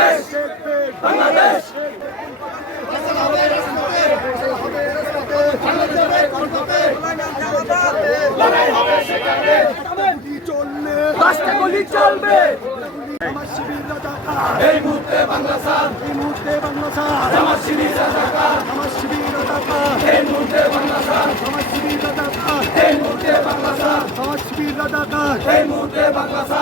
দেশ বাংলাদেশ লড়াই হবে সেখানে চলবে রাষ্ট্র গুলি চলবে আমার শিবির রাজাকার এই মুহূর্তে বাংলা সার এই মুহূর্তে বাংলা সার আমার শিবির রাজাকার আমার শিবির রাজাকার এই মুহূর্তে বাংলা সার আমার শিবির রাজাকার এই মুহূর্তে বাংলা সার আমার শিবির রাজাকার এই মুহূর্তে বাংলা সার